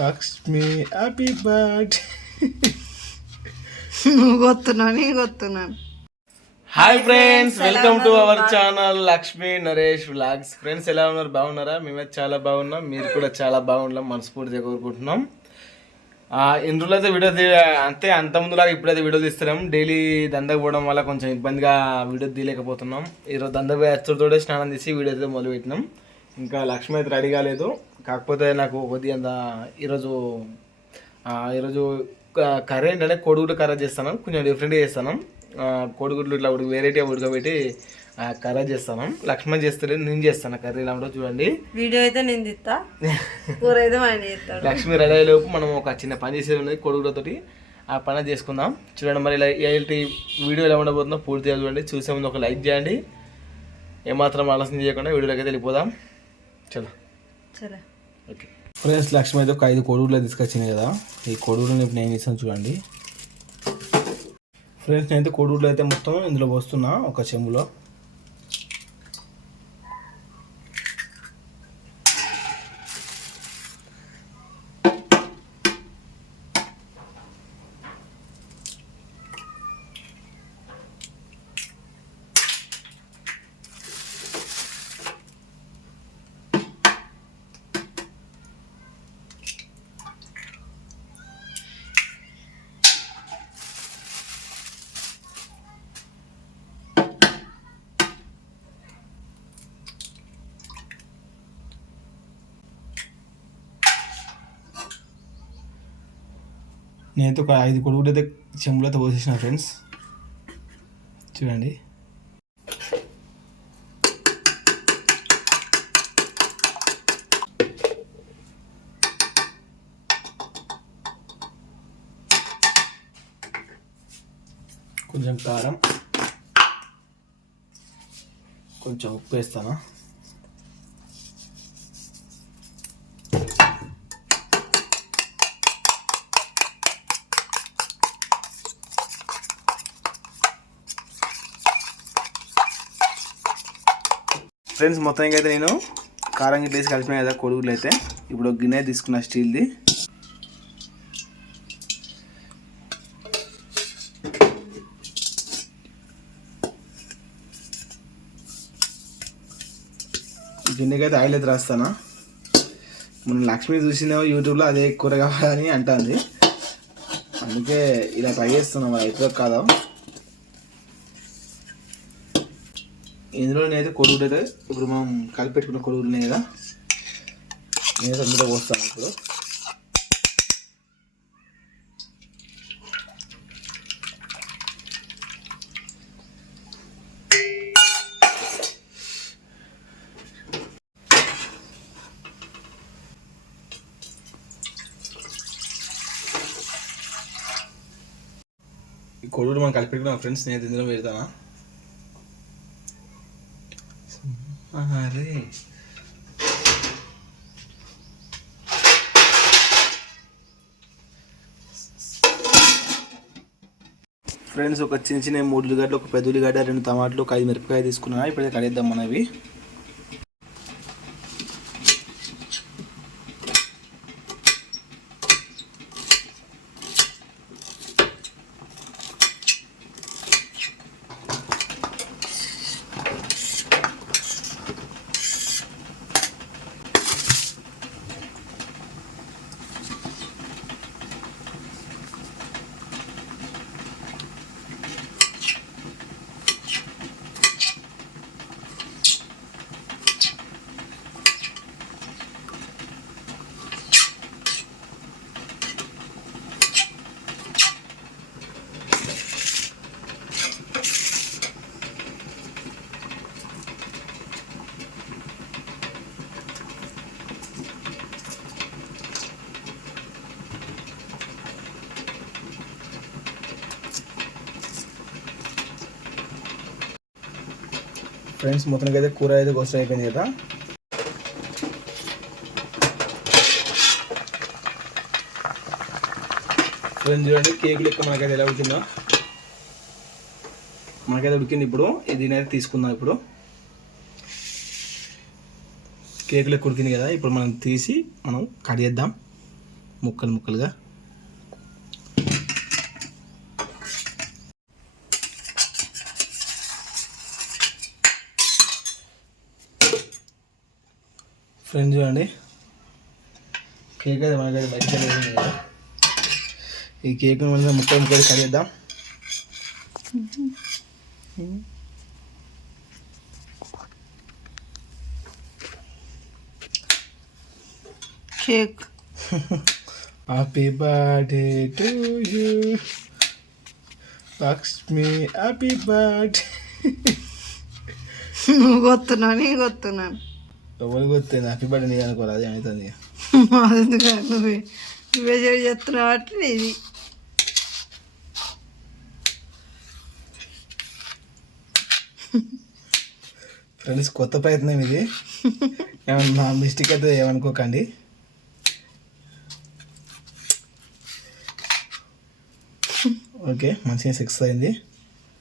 Lakshmi happy birth నువ్వు కొత్తున్నావు నేను కొత్తున్నాను. Hi friends welcome to our channel Lakshmi Naresh vlogs friends ఎలా ఉన్నారు? బాగున్నారా? మేమైతే చాలా బాగున్నాం. మీరు కూడా చాలా బాగున్నాం మనస్ఫూర్తిగా కోరుకుంటున్నాం. రోజులు అయితే వీడియో తీ అంతే అంత ముందులాగా ఇప్పుడైతే వీడియో తీస్తున్నాం. డైలీ దందకు పోవడం వల్ల కొంచెం ఇబ్బందిగా వీడియో తీయలేకపోతున్నాం. ఈరోజు దందకు అచ్చుడితోటే స్నానం చేసి వీడియో అయితే మొదలు పెట్టినాం ఇంకా లక్ష్మి అయితే రెడీ కాలేదు. కాకపోతే నాకు కొద్దిగా అంత ఈరోజు ఈరోజు కర్రీ ఏంటంటే కోడిగుడ్డు కర్రీ చేస్తాను కొంచెం డిఫరెంట్గా చేస్తాను. కోడిగుడ్లు ఇట్లా ఉడక వెరైటీగా ఉడకబెట్టి కర్రీ చేస్తాను. లక్ష్మణ్ చేస్తే నేను చేస్తాను కర్రీ. ఇలా ఉంటుందో చూడండి. వీడియో అయితే నేను కూర అయితే చేస్తాడు. లక్ష్మి రెడీ అయ్యేలోపు మనం ఒక చిన్న పని చేసేది ఉన్నది కొడుకులతోటి ఆ పని చేసుకుందాం. చూడండి మరి ఇలా ఇలాంటి వీడియో ఎలా ఉండబోతుందో పూర్తిగా చూడండి. చూసే ముందు ఒక లైక్ చేయండి. ఏమాత్రం ఆలస్యం చేయకుండా వీడియోలోకి అయితే వెళ్ళిపోదాం. చలో. సరే ఓకే ఫ్రెండ్స్ లక్ష్మి అయితే ఒక ఐదు కొడుగులు తీసుకొచ్చింది కదా. ఈ కొడుగులను ఇప్పుడు నేను ఇస్తాను చూడండి. ఫ్రెండ్స్ నేనైతే కొడుగులు అయితే మొత్తం ఇందులో పోస్తున్నా ఒక చెంబులో. నేనైతే ఒక ఐదు కొడుకులు అయితే చెంబులతో అయితే పోసేసిన ఫ్రెండ్స్. చూడండి. కొంచెం కారం కొంచెం ఉప్పు వేస్తాను? ఫ్రెండ్స్ మొత్తానికి అయితే నేను కారం గిట్లేసి కలిపిన కదా కొడుగులు అయితే. ఇప్పుడు గిన్నె తీసుకున్న స్టీల్ది. గిన్నెకి అయితే ఆయిల్ అయితే రాస్తాను? మనం లక్ష్మి చూసినామో యూట్యూబ్లో అదే కూర కావాలని అంటుంది. అందుకే ఇలా ట్రై చేస్తున్నాం అది అవుతుందో కాదో. ఇందులోనైతే కొడుగులు అయితే ఇప్పుడు మనం కలిపి పెట్టుకున్న కొడుగులు ఉన్నాయి కదా. నేను అందులో పోస్తాను ఇప్పుడు. ఈ మనం కలిపి పెట్టుకున్న ఫ్రెండ్స్ నేను ఇందులో పెడతానా? అరే. ఫ్రెండ్స్ ఒక చిన్న చిన్న మూడు ఉల్లిగడ్డలు ఒక పెద్ద ఉల్లిగడ్డ రెండు టమాటాలు ఒక ఐదు మిరపకాయ తీసుకున్నా ఇప్పుడైతే కడిద్దాం మనవి. ఫ్రెండ్స్ మొత్తానికి అయితే కూర అయితే కోసం అయిపోయింది కదా. ఫ్రెండ్స్ చూడండి కేక్ లెక్క మనకైతే ఎలా ఉడికిందో. మనకైతే ఉడికింది ఇప్పుడు. దీని అయితే తీసుకుందాం ఇప్పుడు. కేక్ లెక్క ఉడికింది కదా. ఇప్పుడు మనం తీసి మనం కట్ చేద్దాం ముక్కలు ముక్కలుగా. ఫ్రెండ్స్ చూడండి. కేక్ అయితే మనకైతే కదా ఈ కేక్ మనం ముక్కలు ముక్కలు కట్ చేద్దాం. Cake. Happy birthday to you Lakshmi happy birthday నువ్వు కొత్తున్నావు నీ కొత్తున్నాను. ఎవరికి వస్తుంది హ్యాపీ బర్త్డే నీకు అనుకోరు అది అవుతుంది నువ్వే నువ్వే చెప్తున్నావు కాబట్టి నీది ఫ్రెండ్స్ కొత్త ప్రయత్నం ఇది ఏమన్నా మిస్టేక్ అయితే ఏమనుకోకండి ఓకే మంచిగా సక్సెస్ అయింది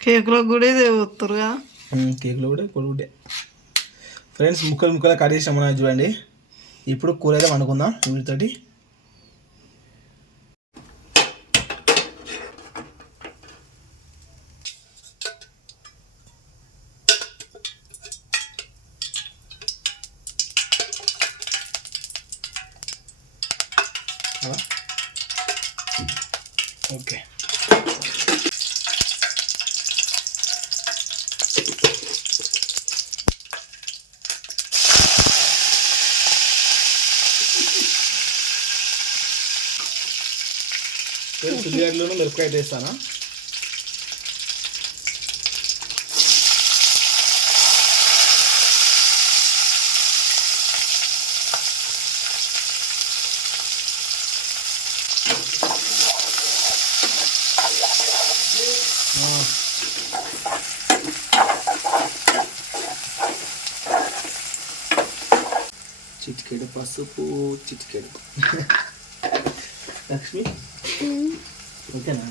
కేక్లో కూడా ఇదే పోతురుగా ఉమ్, కేకులు కూడా కొడుకుంటే ఫ్రెండ్స్ ముక్కలు ముక్కలు కట్ చేసాం మనం చూడండి. ఇప్పుడు కూర అయితే వండుకుందాం వీటితోటి. ఓకే ఫ్రెండ్స్ ఉల్లిగడ్డలోనూ మిరపకాయ వేస్తాను చిటికెడు పసుపు చిటికెడు. లక్ష్మి? ఓకేనా?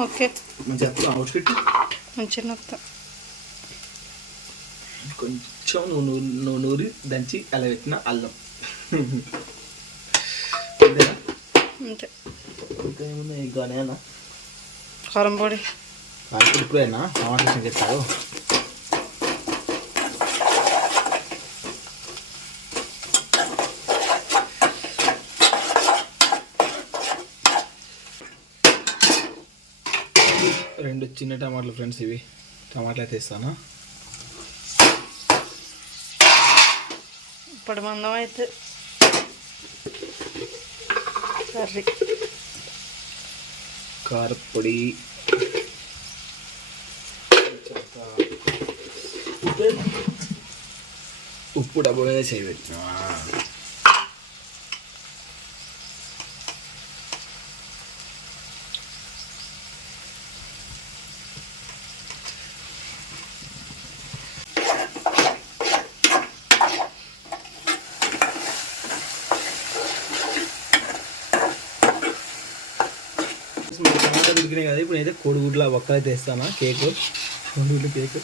ఓకే. మంచిగా అప్పుడు అవుట్ఫిట్ మంచిగా నొత్తా కొంచెం నువ్వు నూ- నువ్వు నూరి దంచి అలా పెట్టిన అల్లం. అంతేనా? అంతే. ఇంకా ఏముంది ఇంకా నేనా కారం పొడి కాకపోతే ఇప్పుడైనా? టమాటా చెప్తాడు రెండు చిన్న టమాటాలు ఫ్రెండ్స్ ఇవి. టమాటాలు అయితే ఇస్తాను? ఇప్పుడు మందం అయితే కర్రీ. కారపొడి ఉప్పు డబ్బు చేయబెట్టిన టమాటా ఉడికినాయి కదా ఇప్పుడు అయితే కోడిగుడ్ల ఒక్కలు అయితే కేక్? కోడిగుడ్లు కేక్.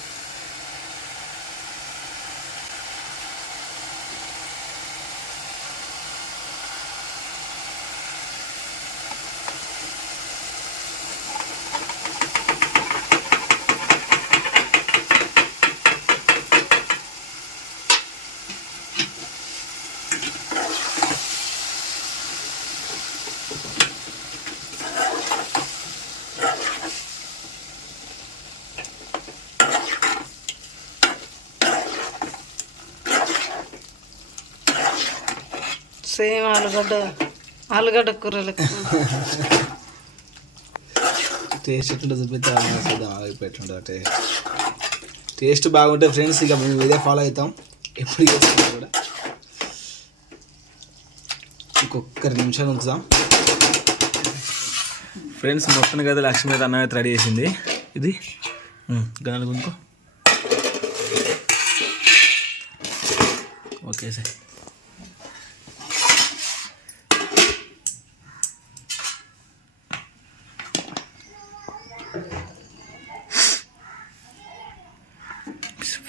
సేమ్ ఆలుగడ్డ ఆలుగడ్డ కూరలకు టేస్ట్ ఎట్లుంటుంది చూపిస్తా టేస్ట్. టేస్ట్ బాగుంటే ఫ్రెండ్స్ ఇక మేము ఇదే ఫాలో అవుతాం. ఎప్పుడు చేసుకుంటాం కూడా. ఇంకొక నిమిషాలు ఉంచుదాం. ఫ్రెండ్స్ మొత్తం కదా లక్ష్మీ అయితే అన్నం అయితే రెడీ చేసింది. ఇది? గనాలు కొనుక్కో ఓకే సార్.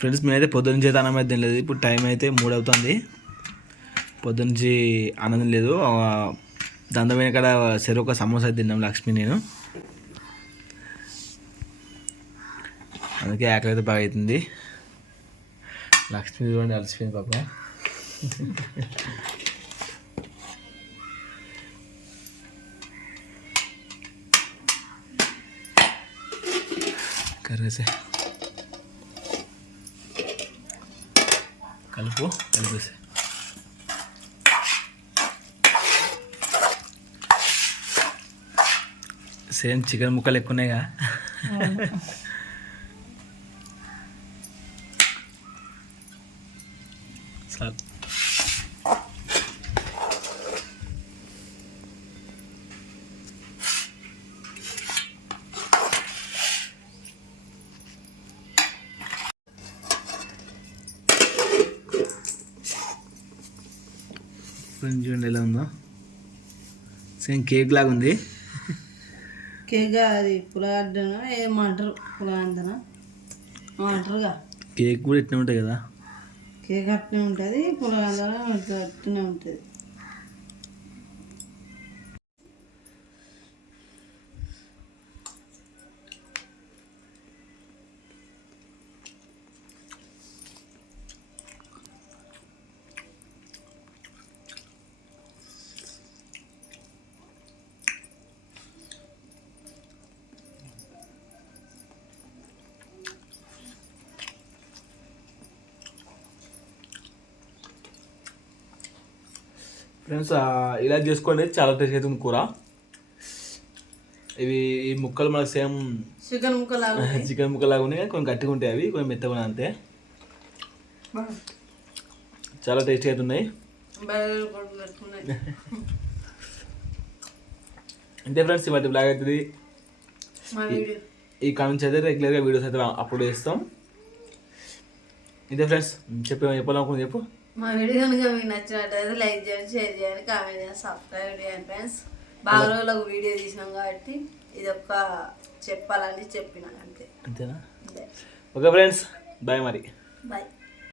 ఫ్రెండ్స్ మేమైతే పొద్దున్న అయితే అన్నం అయితే తినలేదు. ఇప్పుడు టైం అయితే మూడు అవుతుంది పొద్దునుంచి ఆనందం లేదు దాంతో పోయిన కాడ చెరొక సమోసా తిన్నాం లక్ష్మి నేను. అందుకే ఆకలి అయితే బాగా అవుతుంది. లక్ష్మి చూడండి అలసిపోయింది పాప. కర్రేసే. కలుపు కలిపేసే సేమ్ చికెన్ ముక్కలు ఎక్కువ ఉన్నాయిగా ఫ్రెండ్ చూడండి ఎలా ఉందో. సేమ్ కేక్ లాగా ఉంది. కేక్ అది పులగడ్డను ఏమంటారు పులగడ్డన అంటారుగా. కేక్ కూడా ఇట్లా ఉంటాయి కదా. కేక్ అట్నే ఉంటుంది పులగడ్డ అట్నే ఉంటుంది. ఫ్రెండ్స్ ఇలా చేసుకోండి చాలా టేస్ట్ అవుతుంది కూర. ఇవి ఈ ముక్కలు మనకు సేమ్ చికెన్ ముక్కలాగా చికెన్ ముక్కలాగా ఉన్నాయి కానీ కొన్ని గట్టిగా ఉంటాయి అవి కొన్ని మెత్తగా ఉన్నాయి అంతే. చాలా టేస్ట్ అవుతున్నాయి అంతే ఫ్రెండ్స్ ఇవాటి బ్లాగ్ అవుతుంది ఈ కామెంట్స్ అయితే రెగ్యులర్గా వీడియోస్ అయితే అప్లోడ్ చేస్తాం. ఇంతే ఫ్రెండ్స్ చెప్పి చెప్పాలనుకుంది చెప్పు. మా వీడియో కనుక మీకు నచ్చినట్టయితే లైక్ చేయండి షేర్ చేయండి కామెంట్ చేయండి సబ్స్క్రైబ్ చేయండి ఫ్రెండ్స్ బాగా రోజులకు వీడియో తీసినాం కాబట్టి ఇది ఒక్క చెప్పాలని చెప్పిన అంతే. అంతేనా? అంతే. ఓకే ఫ్రెండ్స్ బాయ్ మరి. బాయ్